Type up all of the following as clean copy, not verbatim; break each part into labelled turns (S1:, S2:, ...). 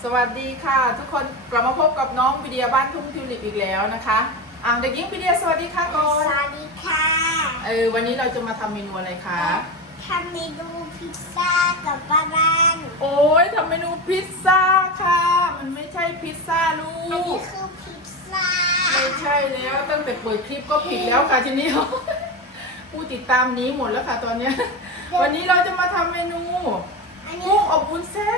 S1: สวัสดีค่ะทุกคนกลับมาพบกับน้องวิเดียบ้านทุ่งทิวลิปอีกแล้วนะคะเด็กหญิงวิเดียสวัสดีค่ะก่อน
S2: สวัสดีค่ะ
S1: วันนี้เราจะมาทำเมนูอะไรคะ
S2: ทำเมนูพิซซ่ากับบ้าน
S1: โอ้ยทำเมนูพิซซ่าค่ะมันไม่ใช่พิซซ่าลูก
S2: อันนี้คือพิซซ่า
S1: ไม่ใช่แล้วตั้งแต่เปิดคลิปก็ผิดแล้วค่ะทีนี้ผู้ติดตามนี้หมดแล้วค่ะตอนนี้วันนี้เราจะมาทำเมนูกุ้งอบวุ้นเส้น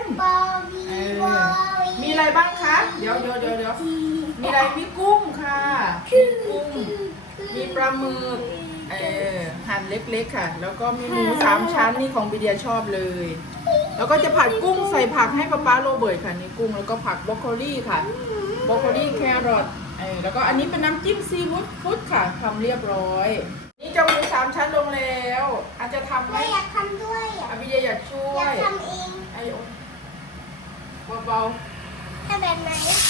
S1: มีอะไรบ้างคะเดี๋ยวมีอะไรมีกุ้งค่ะกุ้งมีปลาหมึกหั่นเล็กๆค่ะแล้วก็มีหมู3 ชั้นนี่ของบิเดียชอบเลยแล้วก็จะผัดกุ้งใส่ผักให้ป้าโรเบิร์ตค่ะนี่กุ้งแล้วก็ผักบรอกโคลีค่ะบรอกโคลีแครอทแล้วก็อันนี้เป็นน้ำจิ้มซีฟู้ดค่ะทำเรียบร้อยนี่จะหมู3 ชั้นลงแล้วอาจจะทำไหม
S2: อยากทำด้วย
S1: บิเดียอยากช่วย
S2: อยากทำเอง
S1: เบา
S2: ทำแบบไหน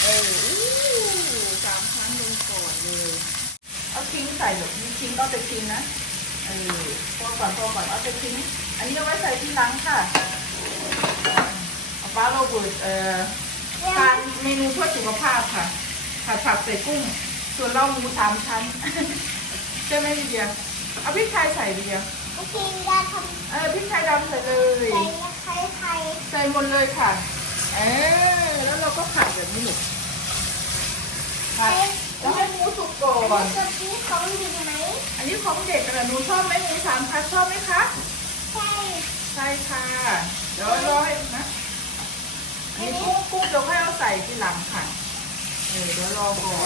S1: 3 ชั้นลงก่อนเลยเอาทิ้งใส่แบบนี้ทิ้งก็จะทิ้งนะพอก่อนเอาจะทิ้งอันนี้เอาไว้ใส่ที่หลังค่ะป้าโรเบิร์ตทานเมนูเพื่อสุขภาพค่ะผัดใส่กุ้งส่วนเราหมู3 ชั้นใช่ไหมพี่เดียเอาพริกไทยใส่พี่เดีย
S2: โอเคอยากท
S1: ำพริกไทยดำใส่เลยใส่หมดเลยค่ะแล้วเราก็ผัดแบบนี้หนูผัดแล้วให้หมูสุกก่อน
S2: อันนี้ของเด็กไหม
S1: อันนี้ของเด็กนะหนูชอบไหมหมู3 ชั้นชอบไหมคะใช่ค่ะเดี๋ยวรอให้นะอันนี้กุ้งเดี๋ยวให้เอาใส่ทีหลังค่ะเดี๋ยวรอก่อน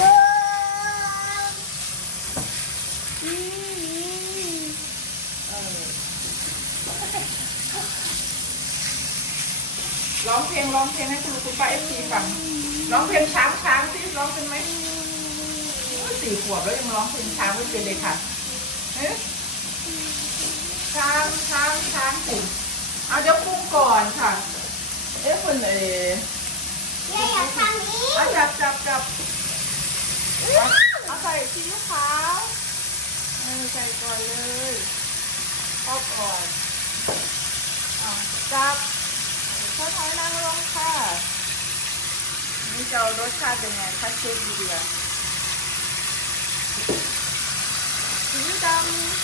S1: ร้องเพลงให้คุณป้าFCฟังร้องเพลงช้างสิร้องเป็นไหม4 ขวบแล้วยังร้องเพลงช้างไม่เป็นเลยค่ะช้างสิเอาเดี๋ยวปรุงก่อนค่ะคุณ
S2: อยากทำนี้
S1: จับเอาใส่ซีอิ๊วขาวใส่ก่อนเลยทอดก่อนจับข้าวหอยนางรมค่ะนี่จะรสชาติเป็นไงคะเชฟดีเดียสีดำ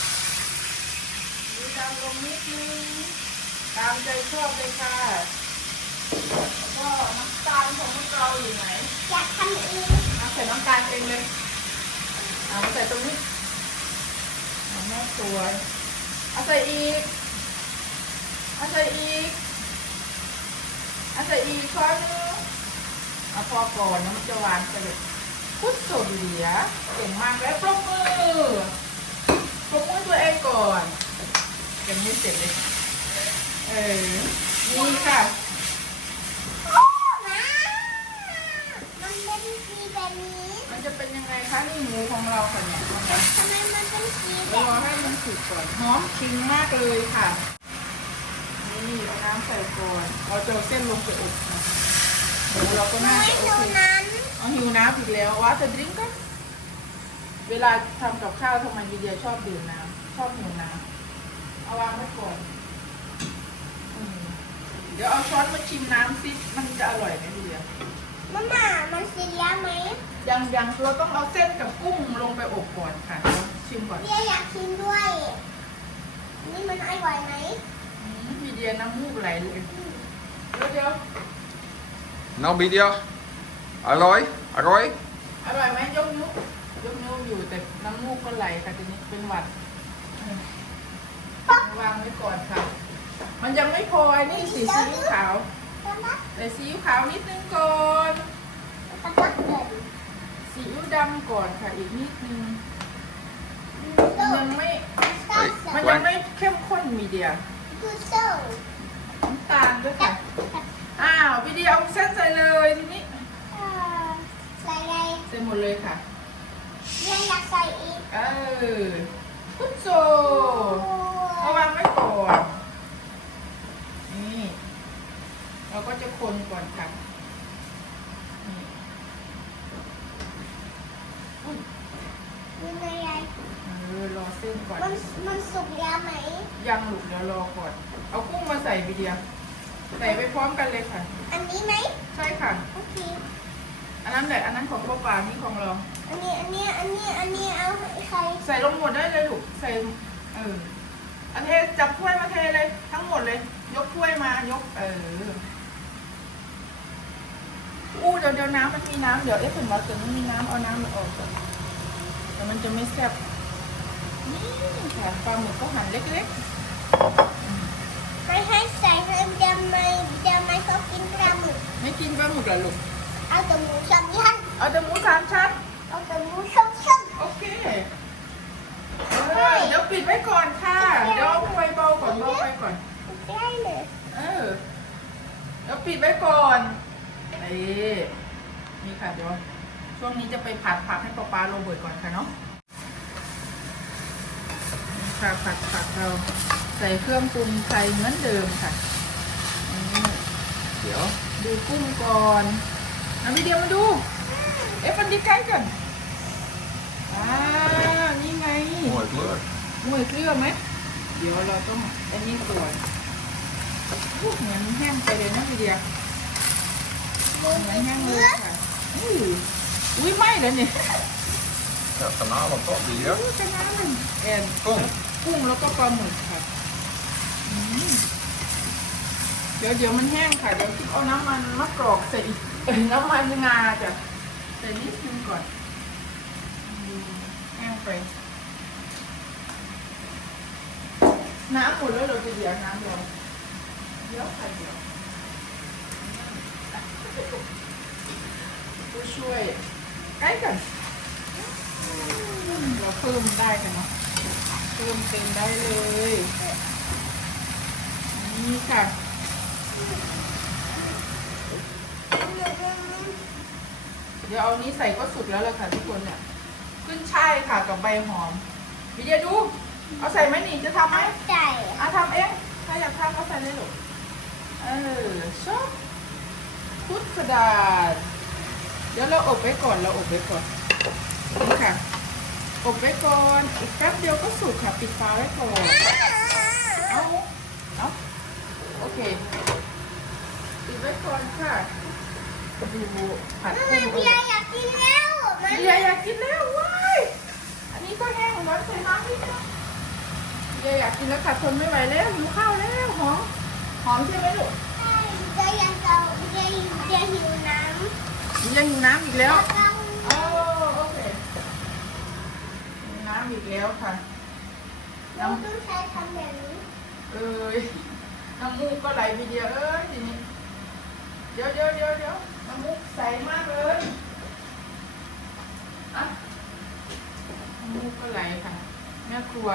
S1: ลงนิดนึงตามใจชอบเลยค่ะก็น้ำตาลของเราอยู่ไหน
S2: อยากทำเอง
S1: ใส่น้ำตาลเองเลยมาใส่ตรงนี้แม่สวยเอาใส่อีกช้อนนึงพอก่อนนะมันจะหวานไปเลยพุทโธดีเก่งมากแล้วปรบมือตัวเองก่อนยังไม่เสร็จเลยนี่ค่ะ
S2: มันเป็นสีแบบนี้
S1: มันจะเป็นยังไงคะนี่หมูของเราค่ะเนี่ย
S2: ทำไมมันเป็นสีแบบ
S1: รอให้มันสุกก่อนหอมชิงมากเลยค่ะนี่เอาน้ำใส่ก่อนเราจะเส้นลงไปอบนะเดี๋ยวเราก็น่าจะโอเคหิวน้ำอีกแล้วว่าจะดื่มกันเวลาทำกับข้าวทำไมวิเดียชอบดื่มน้ำชอบหิวน้ำเอาวางไว้ก่อนเดี๋ยวเอาช้อนมาชิมน้ำสิมันจะอร่อยไหมวิเดีย
S2: มันเสียไหม
S1: ยังเราต้องเอาเส้นกับกุ้งลงไปอบก่อนค่ะชิมก่อน
S2: เดียอยากชิมด้วยนี่มันอร่อยไหม
S1: วิเดียน้ำมูกไหลเลยเดี๋ยว
S3: น้องวิเดียอร่อย
S1: ไหมยกนิ้วอยู่แต่น้ำมูกก็ไหลค่ะทีนี้เป็นหวัดวางไว้ก่อนค่ะมันยังไม่พอนี่ซีอิ๊วขาวใส่ซีอิ๊วขาวนิดนึงก่อนซีอิ๊วดำก่อนค่ะอีกนิดนึงมันยังไม่เข้มข้นมีเดียน้ำตาลด้วยค่ะวิดีโอเอาเส้นใส่เลยทีนี้
S2: ใส่เลย
S1: ใส่หมดเลยค่ะ
S2: อยากใส่อีก
S1: พุทโธเอาวางไว้ก่อนนี่เราก็จะคนก่อนค่ะรอเส้นก่อน
S2: มันสุกแล้วไหม
S1: ยังหลุดแล้วรอก่อนเอากุ้งมาใส่วิดีโอใส่ไปพร้อมกันเลยค่ะ
S2: อันนี้ไหม
S1: ใช่เลยค่ะ
S2: โอเค
S1: อันนั้นแหละอันนั้นของป้านี่ของเรา
S2: อันนี้เอาให้ใคร
S1: ใส่ลงหมดได้เลยลูกใส่อันเทจับถ้วยมาเทเลยทั้งหมดเลย ยกถ้วยมายกเดี๋ยวน้ำมันมีน้ำเดี๋ยวถึงเราจะไม่มีน้ำเอาน้ำมันออกก่อนแต่มันจะไม่แซ่บนี่ค่ะปลาหมึกก็หั่นเล็ก
S2: ไม่ให้ใส่ให้จะไม่ชอบกินปลาหมึก
S1: ๆไม่กินปลาหมึกเหรอลูก
S2: เอาแต่หมูสามชั้น
S1: เอาแต่หมูสามชั้น
S2: เอาแต่หมูสองชั้น
S1: โอเคเดี๋ยวปิดไว้ก่อนค่ะเดี๋ยวเอาไฟเบาก่อน
S2: ได้เลย
S1: เดี๋ยวปิดไว้ก่อนนี่ค่ะเดี๋ยวช่วงนี้จะไปผัดผักให้ป๊าโรเบิร์ตก่อนค่ะเนาะนี่ค่ะผัดผักเราใส่เครื่องปรุงไทยเหมือนเดิมค่ะเดี๋ยวดูกุ้งก่อนเอาวิดีโอมาดูมันดีใกล้กันนี่ไง
S3: Mooi kleur.
S1: มวยเครื่องไหมเดี๋ยวเราต้องอันนี้ก่อนเหมือนแห้งไปเลยนะวิดีโอ
S2: หมู
S1: เหมือนแห้งเล
S2: เนื้
S1: ย
S2: อ
S1: ค่ะอุ้ยไหม้แล้วเนี่ย
S3: Ja, garnalen toch, Lydia?
S1: ชนะมัน
S3: Kom.
S1: กุ้งแล้วก็ปลาหมึกค่ะเดี๋ยวมันแห้งค่ะเดี๋ยวเอาน้ำมันมะกรอกใส่อีกน้ำมันงาจ้ะใส่นิดนึงก่อนแห้งไปน้ำหมดแล้วเราจะเดี๋ยวน้ำร้อนเดี๋ยวค่ะเดี๋ยวผู้ช่วยใกล้กันเราเพิ่มได้กันเนาะเพิ่มเต็มได้เลยนี่ค่ะเดี๋ยวเอานี้ใส่ก็สุดแล้วล่ะค่ะทุกคนเนี่ยขึ้นช่ายค่ะกับใบหอมวิดีโอดูเอาใส่ไหมนี่จะทำไหม
S2: ใส่
S1: ทำเองถ้าอยากทำก็ใส่เลยลูกชอบพุทกระดาษเดี๋ยวเราอบไว้ก่อนนี่ค่ะอบไว้ก่อนอีกแป๊บเดียวก็สุกค่ะปิดฝาไว้ก่อนเอาโอเคปิดไว้ก่อนค่ะดูผัดกุ้ง
S2: เบียร์อยากกินแล้วมัน
S1: เบียร์อยากกินแล้วว้ายอันนี้ก็แห้งแล้วใส่น้ำนิดนึงเบียร์อยากกินแล้วค่ะทนไม่ไหวแล้วหิวข้าวแล้วหอมใช่ไหมลูก
S2: เบียร์อยากเอาเบียร์หิวน้ำ
S1: ยังหิวน้ำอีกแล้ว
S2: แล้วก็
S1: โอเคหิวน้ำอีกแล้วค่ะ
S2: เราต้องใช้ทำแบบนี้
S1: น้ำมูกก็ไหลไปเดียวทีนี้เดี๋ยวน้ำมูกใสมากเลยน้ำมูกก็ไหลค่ะแม่ครัว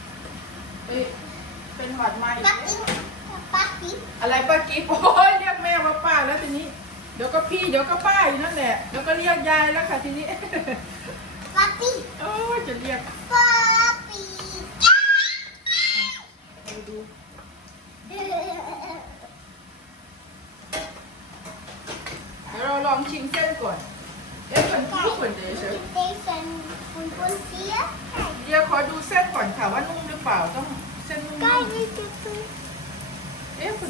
S1: เป็นหวัดมาอีก
S2: ปักกิ๊บ
S1: อะไรป้ากิ๊บโอ้ยเรียกแม่ว่าป้าแล้วทีนี้เดี๋ยวก็พี่เดี๋ยวก็ป้าอยู่นั่นแหละเดี๋ยวก็เรียกยายแล้วค่ะทีนี้
S2: ปักกิ๊บ
S1: โอ้ยจะเรียก
S2: ปักกิ๊บ
S1: ดู เดี๋ยวเราลองชิมเส้นก่อนคนเดี๋ยวเฉย
S2: เดชันคุณเสีย
S1: เดี๋ยวขอดูเส้นก่อนค่ะว่านุ่มหรือเปล่าต้องเส้นนุ่ม
S2: ใกล้ไม่จะตัว
S1: คุณ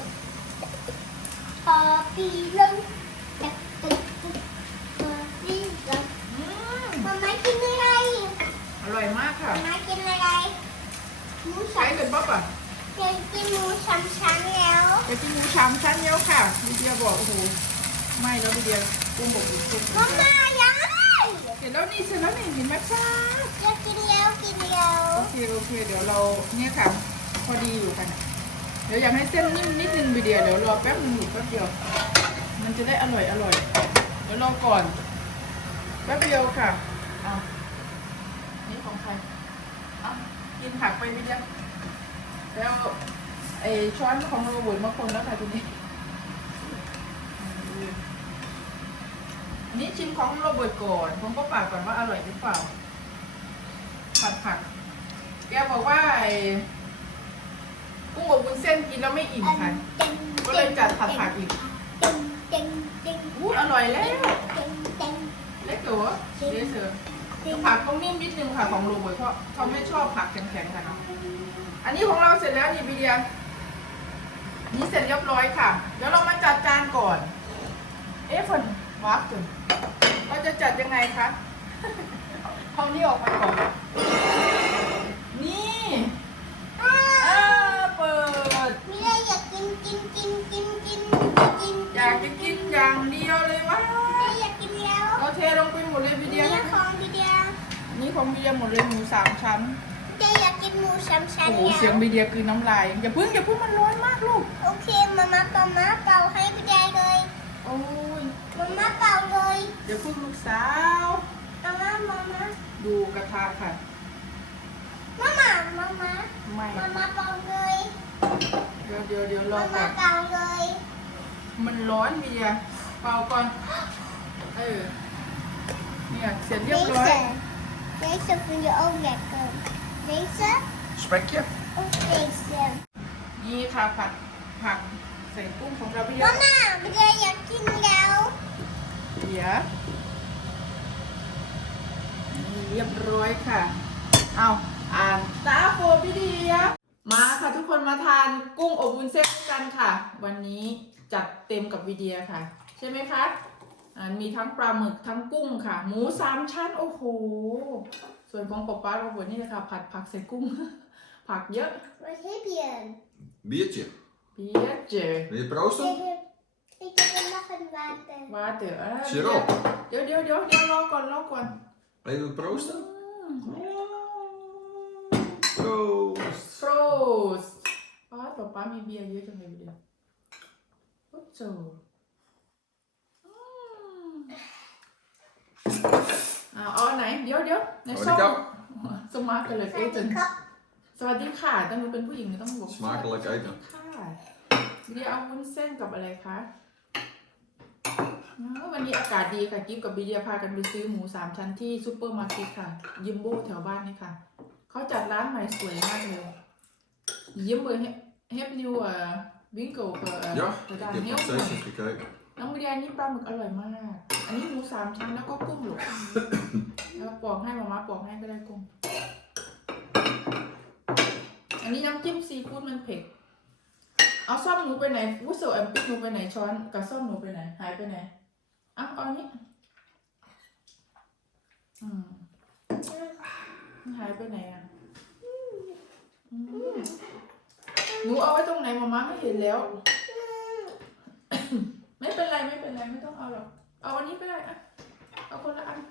S2: พอปีลงตึกพอปีลงมาม่ากินอะไร
S1: อร่อยมากค่ะ
S2: มาม่ากินอะไรหมู
S1: ใช้
S2: สาม
S1: กันป๊อปอ่ะ
S2: กินหมูสามชั้นแล้ว
S1: ไปกินหมูชามชั้นเดียวค่ะวิเดียบอกโอ้โหไม่แล้ววิเดียกุ้งบอกกุ้ง
S2: มาม่ายัง
S1: เสร็จแล้วนี่เห็นไหมคะ
S2: อยากกินแล้วกินแล้ว
S1: โอเคเดี๋ยวเราเนี่ยค่ะพอดีอยู่ค่ะเดี๋ยวอยากให้เส้นนิ่มนิดนึงวิเดียเดี๋ยวรอแป๊บนึงอีกแป๊บเดียวมันจะได้อร่อยเดี๋ยวรอก่อนแป๊บเดียวค่ะนี่ของใครกินผักไปวิเดียแล้วช้อนของโรเบิร์ตมาคนแล้วค่ะทีนี้อันนี้ชิมของโรเบิร์ตก่อนของป้าป่าก่อนว่าอร่อยหรือเปล่าผัดแกบอกว่ากุ้งอบวุ้นเส้นกินแล้วไม่อิ่มค่ะก็เลยจัดผัดอีกอร่อยแล้วเล็กตัวเดี๋ยวเสือผักต้องนิ่มนิดนึงค่ะของโรเบิร์ตเพราะเขาไม่ชอบผักแข็งๆค่ะเนาะอันนี้ของเราเสร็จแล้วนี่บีเดียนี่เสร็จเรียบร้อยค่ะเดี๋ยวเรามาจัดจานก่อนจนเราจะจัดยังไงคะเอานี่ออกมาก่อนนี่เปิด
S2: มีอะไรอยากกินกินกินกินกินกิน
S1: อยากจะกินอย่างเดียวเลยว่า
S2: อยากกินแล้ว
S1: เราเทลงไปหมดเลยวิดี
S2: นี่
S1: โอ
S2: ของวิดีโอ
S1: นี่ของวิดีโอหมดเลยหมู3 ชั้น
S2: อยากกินหมูสามชั้น
S1: โอ้โห
S2: แล้ว
S1: เสียงวิดีโอคือน้ำลายอย่าพึ่งมันร้อนมากลูก
S2: โอเคมาเป่าให้วิดีโอเลย
S1: โอ้ย
S2: มาเป่าเลย
S1: อย่าพึ่งลูกสาว
S2: มา
S1: ดูกระทะค่ะ
S2: มา
S1: ไม่
S2: เป่าเลย
S1: เดี๋ยวรอ
S2: มา
S1: ก่อน
S2: เป่าเลย
S1: มันร้อนวิดีโอเป่าก่อนเนี่ยเสร็จเรียบร้อย
S2: Deze vind je ook lekker. Deze?
S3: Spekje.
S2: Of deze?
S1: นี่ค่ะผักใส่กุ้งของเราวิดีโอ
S2: Mama, wil je kinderen?
S1: เดี๋ยวนี่เรียบร้อยค่ะเอาอ่านตาโฟวิดีโอมาค่ะทุกคนมาทานกุ้งอบวุ้นเส้นกันค่ะ วันนี้จัดเต็มกับวิดีโอค่ะ ใช่ไหมคะมีทั้งปลาหมึกทั้งกุ้งค่ะ หมู3 ชั้นโอ้โหส่วนของป๊าเราบนนี่เลยค่ะผัดผักใส่กุ้ง ผักเยอะ
S2: Wat heb je?
S3: Biertje.
S1: เปียเจ
S3: Wil je proosten?
S2: Ik heb er nog een water.
S1: ว่าเต๋อ
S3: Siroop.
S1: เดี๋ยวรอก่อน
S3: Even proosten? Proost.
S1: โฟรสป๊ามีเบียร์เยอะจังเลยเดี๋ยวโอ้โหเอาไหนเดี๋ยวในส้มสมาร์ทเลยเอเจนสวัสดีค่ะต้องเป็นผู้หญิงต้องบอก
S3: Smakelijk eten.
S1: ค่ะเดี๋ยวเอาวุ้นเส้นกับอะไรคะวันนี้อากาศดีค่ะกิ๊บกับบีเดียพากันไปซื้อหมู3 ชั้นที่ซูเปอร์มาร์เก็ตค่ะยิมโบ้แถวบ้านนี่ค่ะเขาจัดร้านใหม่สวยมากเลยยิมเบอร์เฮปนิววิงเกิล
S3: Ja, ik heb nog steeds niet gekeken.
S1: น้องบีเดียนี่ปลาหมึกอร่อยมาก อันนี้หมู3 ชั้นแล้วก็กุ้งหรอกแล้วปอกให้มาปอกให้ก็ได้กุ้งอันนี้น้ำจิ้มซีฟู้ดมันเผ็ดเอาซ่อมหนูไปไหนวุ้โซแอมปิกหนูไปไหนช้อนกับซ่อมหนูไปไหนหายไปไหนเอาอันนี้หายไปไหนอ่ะหนูเอาไว้ตรงไหนมาม่าไม่เห็นแล้ว ไม่เป็นไรไม่ต้องเอาหรอกเอาอันนี้ก็ได้อะเอาคนละอัน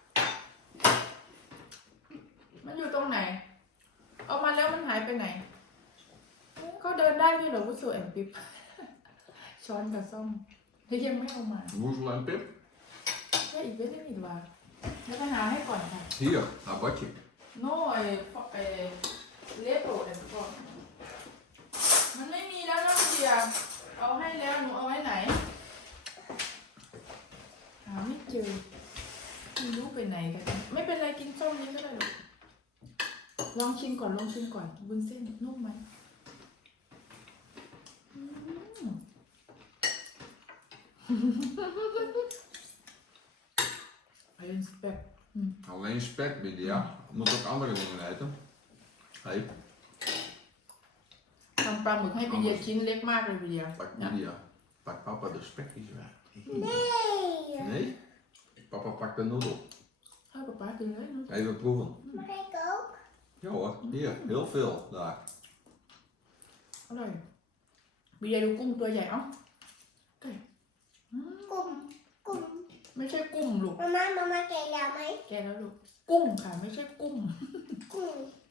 S1: มันอยู่ตรงไหนเอามาแล้วมันหายไปไหนเขาเดินได้ด้วยเหรอวุ้โซแอมปิกช้อนกับซ่อมเฮ้ยยังไม่เอามา
S3: Woezel en pip.
S1: แค่อีกเรื่องนึงว่าแล้วไปหาให้ก่อนค่ะ
S3: Hier, haar badje.
S1: โน่เลโตเดี๋ยวก่อนมันไม่มีแล้วนะเดียเอาให้แล้วหนูเอาไว้ไหนหาไม่เจอไม่รู้ไปไหนกันไม่เป็นไรกินส้มนี้ก็ได้หรอกลองชิมก่อนวุ้นเส้นนุ่มไหมAlleen spek.
S3: Alleen spek binnen, ja. Moet ook andere dingen eten. Hey,
S1: ทำปลาหมึกให้เป็นเดียชิ้นเล็กมากเลยวิเดีย
S3: pak Lydia. Pak papa de spekjes weg.
S2: Nee.
S3: Nee? Papa pakt de noedel.
S1: ให้ป๊าป๊ากินเลยนะ
S3: Even proeven.
S2: Mag ik ook?
S3: Ja hoor, hier, heel veel daar.
S1: อร่อยวิเดียดูกุ้งตัวใหญ่เอ้าไก่
S2: Kom.
S1: ไม่ใช่กุ้งลูก
S2: Mama, kijk naar mij.
S1: แกแล้วลูกกุ้งค่ะไม่ใช่กุ้ง
S2: Kom.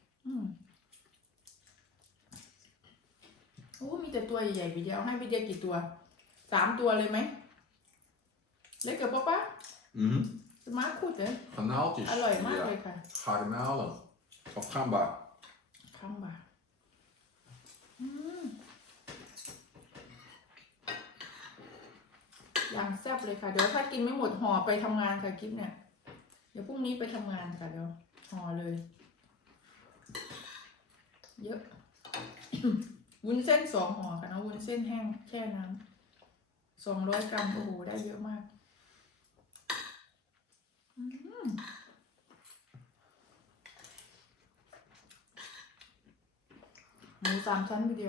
S1: โอ้มีแต่ตัวใหญ่ๆวิเดียเอาให้วิเดียกี่ตัว3 ตัวเลยไหมเล็กกับป๊าป๊า
S3: Mhm.
S1: สมาร์ทคูดเลย
S3: Garnaaltjes.
S1: อร่อยมากเล
S3: Ja.
S1: ยค่ะ
S3: Garnalen. Of gamba.
S1: ข้ามบ่าอย่างแซ่บเลยค่ะเดี๋ยวถ้ากินไม่หมดห่อไปทำงานค่ะคลิปเนี่ยเดี๋ยวพรุ่งนี้ไปทำงานค่ะเดี๋ยวห่อเลย เยอะ วุ้นเส้น2 ห่อค่ะนะวุ้นเส้นแห้งแช่น้ำ200 กรัมโอ้โหได้เยอะมากหมู3 ชั้นทีเดียว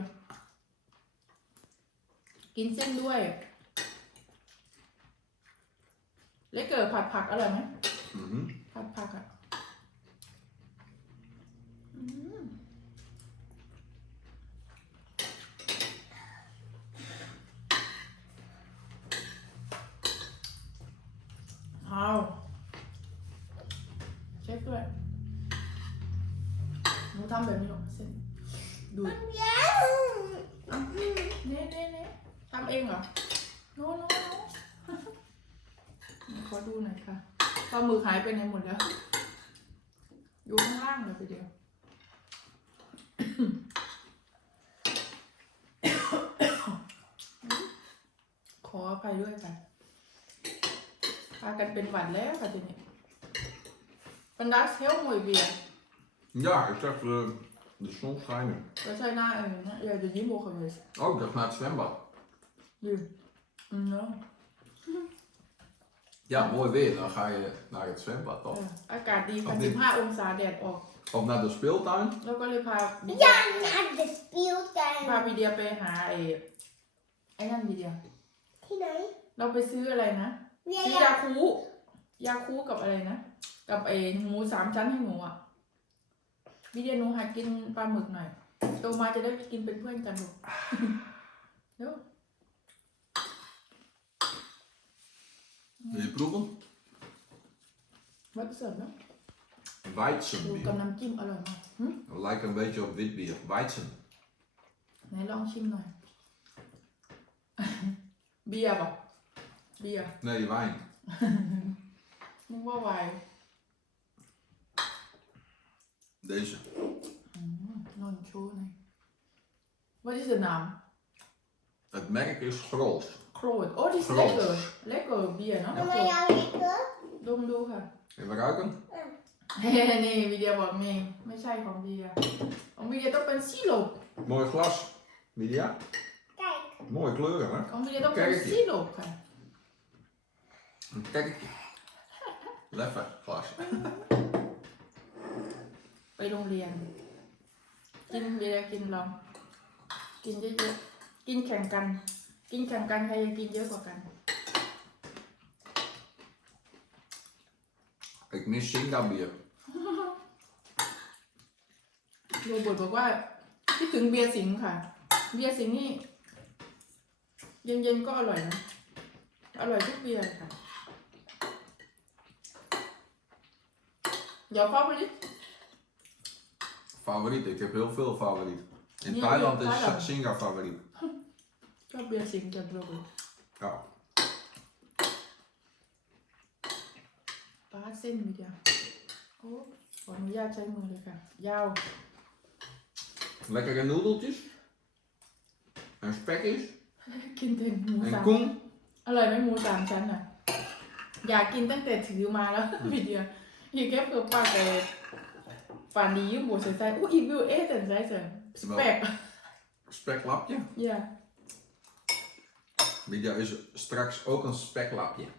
S1: กินเส้นด้วยเล็กเกิดผัดผักอร่อยไหม
S3: Mhm.
S1: ผัดผักอ่ะอืมเอาเช็คด้วยหนูทำแบบนี้หรอเส้นดูด
S2: ยัง
S1: เน่ทำเองเหรอโน้ขอดูหน่อยค่ะปลาหมึกหายไปไหนหมดแล้ว อยู่ข้างล่างเลยไปเดียว ขออภัยด้วยค่ะพากันเป็นหวัดแล้วค่ะทีนี้บรรดาเซลมวยเบียร์
S3: Ja, ik zag de zon schijnen.
S1: We zijn na de Jumbo geweest.
S3: Oh, ik dacht naar het zwembad.
S1: Ja. No.
S3: Ja, mooi weer. Dan ga je naar het zwembad toch?
S1: อากาศดีค่ะ
S3: Of dit.
S1: 15 องศาแดดออก
S3: Of naar de speeltuin.
S1: แล้วก็เลยพา
S2: ยังนัดเดสปิลกัน
S1: พาวิเดียไปหาไอ้นั่นวิเดีย
S2: ที่ไหน
S1: เราไปซื้ออะไรนะ
S2: เวีย
S1: ซื้อยาคูกับอะไรนะ กับไอ้หมู3 ชั้นให้หนูอ่ะวิเดียหนูหากินปลาหมึกหน่อยโตมาจะได้กินเป็นเพื่อนกันลูกเร็ว
S3: Wil je proeven?
S1: วัดเสริมแล้วดูกับ
S3: Weizenbier.
S1: น้ำจิ้มอร่อยมาก
S3: Het lijkt een beetje op wit bier. Weizen.
S1: ไหนลองชิมหน่อย เบียร์ป่ะเบียร์
S3: Nee, wijn.
S1: นึกว่าไวน์
S3: Deze.
S1: นอนโชว์หน่อย Wat is de naam?
S3: Het merk is Grols.
S1: Groot. Oh, die is
S3: Groot.
S1: lekker. Lekker bier, no?
S2: ทำไมเอาเล็กเกอร์
S1: ดมดูค่ะ
S3: Even ruiken.
S1: นี่วิเดียบอกนี่ไม่ใช่ของเบียร์ของวิเดียต้องเป็นซิโลป
S3: Mooi glas. Lydia.
S2: ไก่
S3: Mooie kleuren, hè?
S1: ของวิเดียต้องเป็น
S3: Kerkje.
S1: ซิโลปค่ะ
S3: Een kerkje. Leffe glas.
S1: ไปโรงเรียน กินเบียร์กินลอง กินเยอะๆกินแข่งกัน กินแข่งกันใครจะกินเยอะกว่ากัน
S3: Ik mis Singabier.
S1: โรเบิร์ตบอกว่าคิดถึงเบียร์สิงห์ค่ะ เบียร์สิงห์นี่เย็นๆก็อร่อยนะ อร่อยทุกเบียร์ค่ะ เดี๋ยวพ่อไปดิ
S3: Favoriet. Ik heb heel veel favoriet. In
S1: Ja,
S3: Thailand
S1: ja,
S3: is
S1: Thailand.
S3: Singa favoriet.
S1: ชอบเบียร์สิงห์กับโรเบิร์ต
S3: Ja.
S1: ปาดเส้นมีเดียวโอ้ขออนุญาตใช้มือเลยค่ะ ยาว
S3: Lekkere noedeltjes. En spekjes.
S1: กินเป็นหมู
S3: En
S1: สาม
S3: koen.
S1: อร่อยไหมหมู3 ชั้นอ่ะ อยากกินตั้งแต่ถือมาแล้ว วิเดียอีกแค่เพื่อป้าแกฝันดียิ่งหมูใส่ใจอู้อีวิวแต่ใจเสริมสเปก
S3: Speklapje.
S1: ja
S3: Lydia is straks ook een speklapje.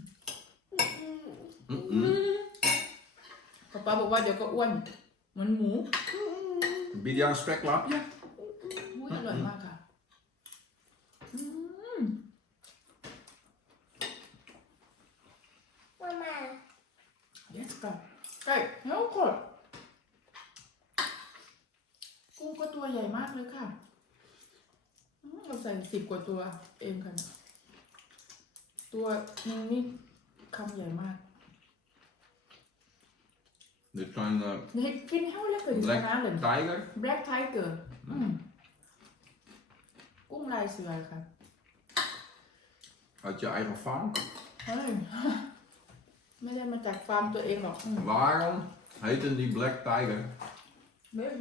S1: ป้าบอกว่าเดี๋ยวก็อ้วนเหมือนหมู
S3: Lydia een speklapje.
S1: อุ๊ยอร่อยมากค่ะ
S2: มามา
S1: yes ค่ะใกล้แล้วกดกุ้งก็ตัวใหญ่มากเลยค่ะเราใส่10 กว่าตัวเองค่ะเนี่ยตัวนึงนี่คำใหญ่มาก
S3: Dit zijn
S1: Nee, ik vind het heel lekker die
S3: Black
S1: garnalen.
S3: Tiger.
S1: Black Tiger. กุ้งลายเสือค่ะ
S3: Uit je eigen farm.
S1: เฮ้ย ไม่ได้มาจากฟาร์มตัวเองหรอก
S3: Waarom heten die Black Tiger?
S1: ไม่เลย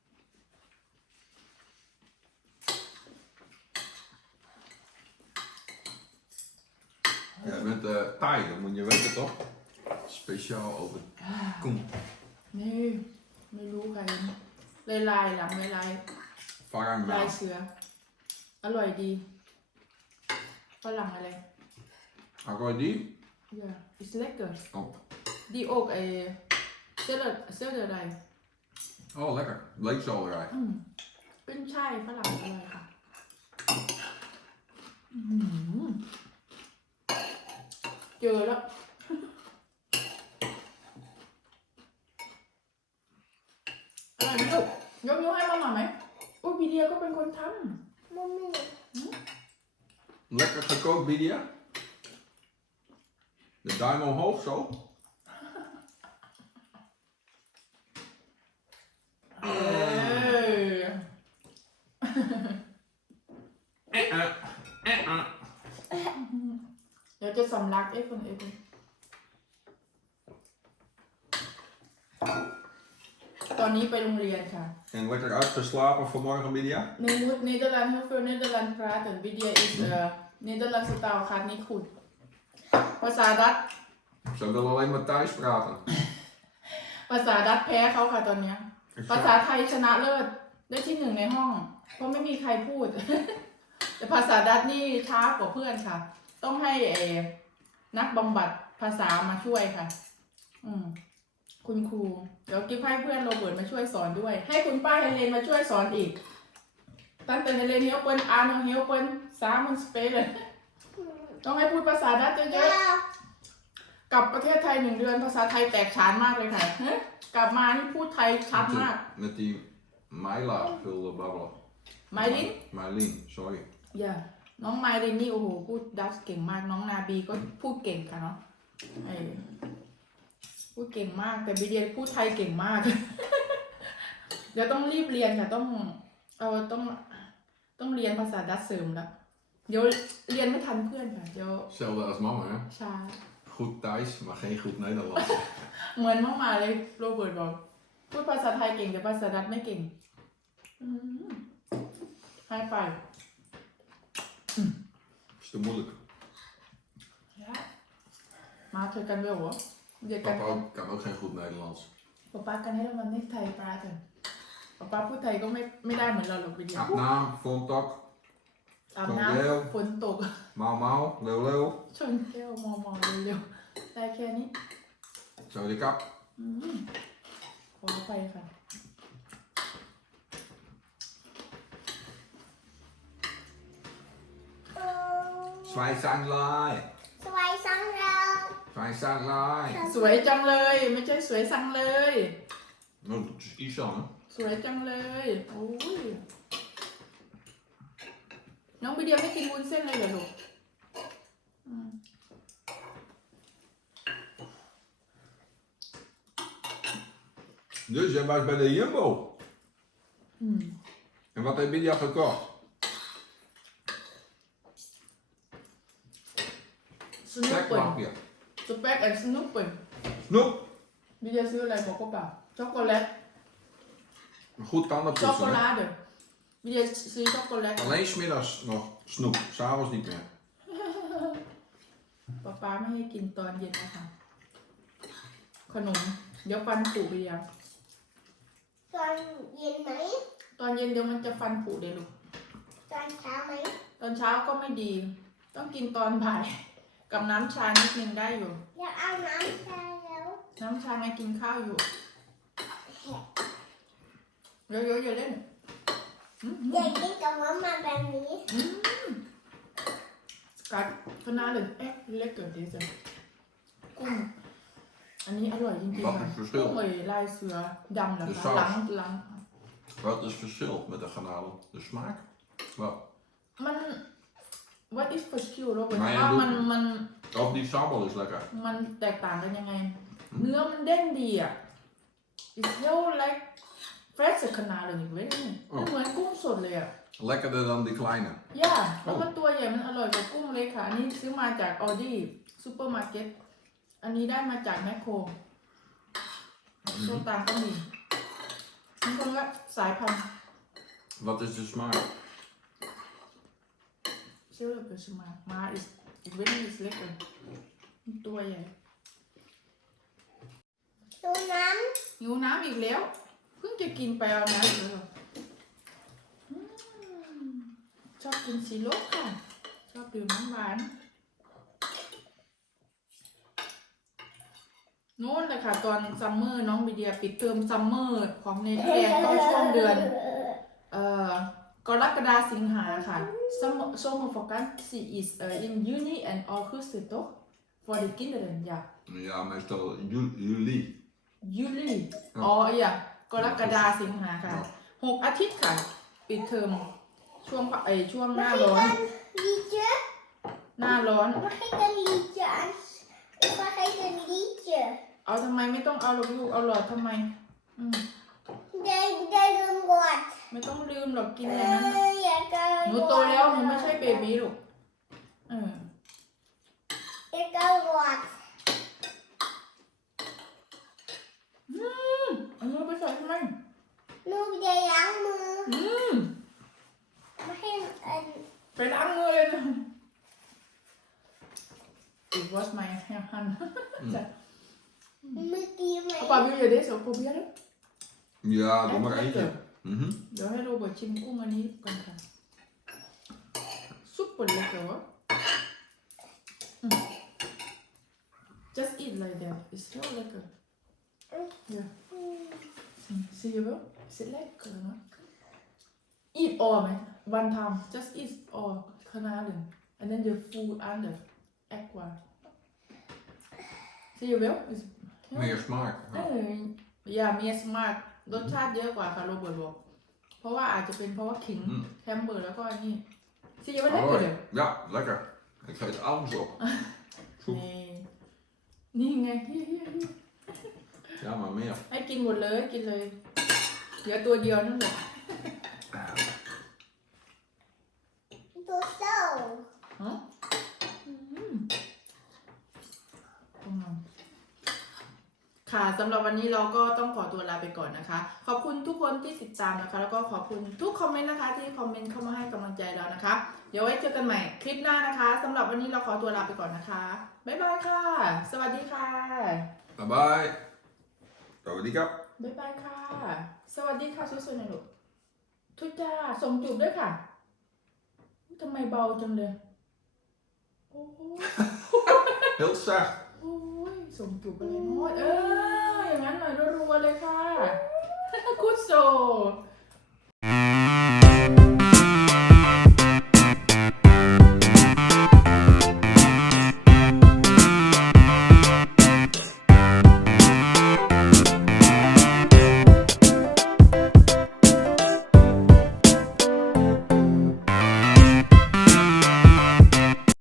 S3: Jij bent Thai, dat moet je weten toch? Speciaal over koen.
S1: นี่ ไม่รู้ใครลายหลังลาย
S3: Farm
S1: ลาย
S3: melk.
S1: เสือ อร่อยดีฝรั่งอะไร
S3: Akkoord die?
S1: Ja, is lekker.
S3: Oh.
S1: Die ook, selderij.
S3: Oh, lekker. Bleekselderij.
S1: เป็นไช่ายฝรั่งอร่อยค่ะเจอแล้วอร่อยไหมลูกยกนิ้วให้มาม่าไหมอุ้ยบีเดียก็เป็นคนท
S2: มัมมี่
S3: Lekker gekookt, Bidia. De duim omhoog, zo.
S1: ำเออ เดี๋ยวจะสำลักคนตอนนี้ไปโรงเรียนค่ะ
S3: En lekker uitgeslapen vanmorgen, Bidia?
S1: ในมูดเนเธอร์แลนด์heel veel Nederlands praten. Bidia is Nederlandse taal gaat niet goed. ภาษาดัตช์
S3: Ze wil alleen maar thuis praten.
S1: ภาษาดัตช์แพ้เขาค่ะตอนเนี้ย ภาษาไทยชนะเลิศได้ที่1ในห้อง เพราะไม่มีใครพูด แต่ภาษาดัตช์นี่ช้ากว่าเพื่อนค่ะ ต้องให้นักบำบัดภาษามาช่วยค่ะ คุณครูเดี๋ยวกิ๊บให้เพื่อนโรเบิร์ตมาช่วยสอนด้วย ให้คุณป้าเฮเลนมาช่วยสอนอีก ตั้งแต่เฮเลนเฮียวเปิ้ลอาโนเฮียวเปิ้ล3 สเปนเลยต้องให้พูดภาษาดัตช์เยอะๆกลับประเทศไทย1 เดือนภาษาไทยแตกฉานมากเลยค่ะกลับมานี่พูดไทยชัดมาก
S3: Met die Myla wilde babbelen.
S1: ไมลิน
S3: Mylien, sorry.
S1: อย่าน้องไมลินนี่โอ้โหพูดดัตช์เก่งมากน้องนาบีก็พูดเก่งค่ะเนาะพูดเก่งมากแต่บีเดียพูดไทยเก่งมาก เดี๋ยวต้องรีบเรียนค่ะต้องเรียนภาษาดัตช์เสริมแล้วเดี๋ยวเรียนไม่ทันเพื่อนค่ะเดี๋ยว
S3: Hetzelfde als mama, hè?
S1: ช้า
S3: Goed Thais, maar geen goed Nederlands.
S1: เหมือนมากๆเลยโรเบิร์ตบอกพูดภาษาไทยเก่งแต่ภาษาดัตช์ไม่เก่งให้ไป
S3: Is te moeilijk.
S1: มาเธอกันเวลวะเดี๋ยวกัน
S3: Papa kan ook geen goed Nederlands.
S1: ป๊ากันให้เรามันไม่ไทยปลาเถอะป๊าพูดไทยก็ไม่ได้เหมือนเราหรอกวิดีโอ
S3: Naam, Vontak,
S1: อาบน้ำฝนตก
S3: Mau Mau, Leeuw Leeuw.
S1: ชนแก้วมองเร็วๆได้แค่นี้
S3: Zo de kap.
S1: ขอไปค่ะ
S3: Zwaai sang lai.
S2: สวัสดีสังเรา
S3: Zwaai sang lai.
S1: สวยจังเลยไม่ใช่สวยสังเลย
S3: Nou, dat is Isan, hè?
S1: สวยจังเลยโอ้ยน้องวิเดียไม่กินวุ้นเส้นเลยเหรอลูก
S3: Dus jij was bij de Jumbo. En wat heb je die gekocht?
S1: สนุกเปิล
S3: Trekpakje.
S1: สเปกแอนด์สนุกเปิล
S3: Snoep.
S1: วิเดียซื้ออะไรบอกก็เปล่าช็อกโกแลต
S3: Goed
S1: ช็อกโก
S3: tandenpoetsen,
S1: แล
S3: hè?
S1: ตวิเดียซื้อช็อกโกแลต
S3: Alleen 'smiddags nog snoep, s'avonds niet meer.
S1: ป๊าไม่ให้กินตอนเย็นนะคะขนมเดี๋ยวฟันผุวิเดีย
S2: ตอนเย็นไหม
S1: ตอนเย็นเดี๋ยวมันจะฟันผุเดี๋ยวลูก
S2: ตอนเช้าไหม
S1: ตอนเช้าก็ไม่ดี ต้องกินตอนบ่าย กับน้ำชานิดนึงได้อยู่
S2: อยากเอาน้ำชาแล้ว
S1: น้ำชาไงกินข้าวอยู่เยอะๆอย่าเล่น
S2: อยากกินกับมาม่าแบบนี้
S1: กัดขนาดเลยเล็กเกินดีจังกุ้งอันนี้อร่อยจริงๆ
S3: Wat
S1: ค่ะ
S3: is
S1: กุ้ง
S3: verschil?
S1: ลายเสือดำเหรอ
S3: De
S1: คะ
S3: saus
S1: หลัง
S3: Wat is verschil met de garnalen? De smaak? Wat?
S1: มัน what is for skill โรเบิร์ต
S3: Maar
S1: ว่า
S3: je
S1: มัน
S3: Ook die sambal is lekker.
S1: มันแตกต่างกันยังไง เนื้อมันเด้งดีอ่ะ it's heel like fresh ขนาดเลยเว้ยมันเหมือนกุ้งสดเลยอ่ะ
S3: Lekkerder dan die kleine.
S1: ย่าแล้วมันตัวใหญ่มันอร่อยกว่ากุ้งเลยค่ะอันนี้ซื้อมาจากออดี้ซูเปอร์มาร์เก็ตอันนี้ได้มาจากแมคโครโซตามก็มีมันคนละสายพันธุ์
S3: Wat is de smaak?
S1: เชื่อเลยเป็นสมามา is it very is เล็กเลยตัวใหญ่
S2: ดูน้
S1: หิวน้ำอีกแล้ว เพิ่งจะกินไปเอาน้ำเลยชอบกินซีโร่ค่ะ ชอบดื่มน้ำหวานโน้นเลยค่ะตอนซัมเมอร์น้องบีเดียปิดเทอมซัมเมอร์ของเนเธอร์แลนด์ก็ช่วงเดือนกรกฎาสิงหาค่ะ Summer vakantie is in juni en augustus toch for the kinderen ja
S3: Ja, meestal juli.
S1: ยูลี่อ๋ออย่ากรกฎาสิงหาค่ะ6 อาทิตย์ค่ะปิดเทอมช่วงช่วงหน้า
S2: Mag
S1: ร้อน
S2: ik een liedje?
S1: หน้าร้อน
S2: Mag ik een liedje aan? Ik vergeet een liedje.
S1: เอาทำไมไม่ต้องเอาหรอกลูกเอาหลอดทำไมอืม
S2: Nee, betekent een woord.
S1: ไม่ต้องลืมหรอกกินอย่างนั้น
S2: Ja, kan
S1: หนูโตแล้วหนูไม่ใช่เบบีลูกเออ
S2: Ik kan woord.
S1: เอามือไปใส่ทำไม
S2: Nu moet je langมือ
S1: Mag
S2: ik een
S1: ไปล้างมือเลยนะ It was my hand จ้ะ
S2: moet je
S1: เอาปลาบิวอย่าได้สกปรกเยอะเลย
S3: Ja, doe maar eentje. Mhm.
S1: เดี๋ยวให้โรเบิร์ตชิมกุ้งอันนี้ก่อนค่ะซุปเปอร์เล็กเหรอ Just eat like that it's so lekker ja zie je wel is het lekker man eat all man one time just eat all garnalen and then the food under aqua zie je wel is
S3: Meer smaak.
S1: อย่ามีสมากรสชาติเยอะกว่าค่ะโรเบิร์ตบอกเพราะว่าอาจจะเป็นเพราะว่าขิงแคมเบอร์แล้วก็อันนี้ซีจะไม่ได้กินเลย
S3: Ja, lekker. Ik geef alles op.
S1: นี่ไง
S3: Ja, maar meer.
S1: ให้กินหมดเลยกินเลยเดี๋ยวตัวเดียวนั่นแหละ
S2: doe zo.
S1: ฮะค่ะสำหรับวันนี้เราก็ต้องขอตัวลาไปก่อนนะคะ ขอบคุณทุกคนที่ติดตามนะคะ แล้วก็ขอบคุณทุกคอมเมนต์นะคะ ที่คอมเมนต์เข้ามาให้กำลังใจเรานะคะ เดี๋ยวไว้เจอกันใหม่คลิปหน้านะคะสำหรับวันนี้เราขอตัวลาไปก่อนนะคะบ๊ายบายค่ะ สวัสดีค่ะ
S3: Bye bye. Sawadika.
S1: บ๊ายบายค่ะ สวัสดีค่ะสวยๆนะลูกทุกจ้าส่งจูบด้วยค่ะทำไมเบาจังเลยโอ้โห
S3: Heel zacht.
S1: โอ้ยส่งจูบอะไรน้อยอย่างนั้นหน่อยรัวๆเลยค่ะ กุศโซ